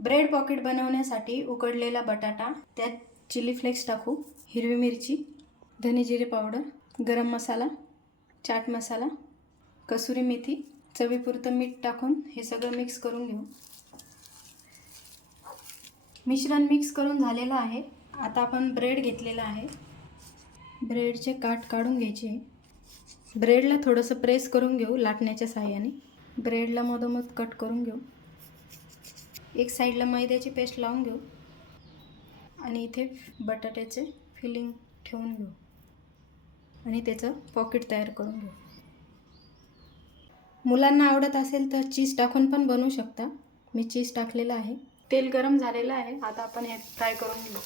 Bread pocket बनवण्यासाठी उकडलेला बटाटा, त्यात चिली फ्लेक्स टाकू, हिरवी मिरची, धने जिरे पावडर, गरम मसाला, चाट मसाला, कसुरी मेथी, चवीपुरतं मीठ टाकून हे सगळं मिक्स करून घेऊ. मिश्रण मिक्स करून झालेलं आहे. आता आपण ब्रेड घेतलेला आहे. ब्रेडचे काठ काढून घ्यायचे. ब्रेडला थोडंसं प्रेस करून घेऊ लाटण्याच्या साहाय्याने. ब्रेडला मधोमध कट करून घेऊ. एक साईडला मैद्याची पेस्ट लावून घेऊ आणि इथे बटाट्याचे फिलिंग ठेवून घेऊ आणि त्याचं पॉकेट तयार करून घेऊ. मुलांना आवडत असेल तर चीज टाकून पण बनवू शकता. मी चीज टाकलेलं आहे. तेल गरम झालेलं आहे. आता आपण हे फ्राय करून घेऊ.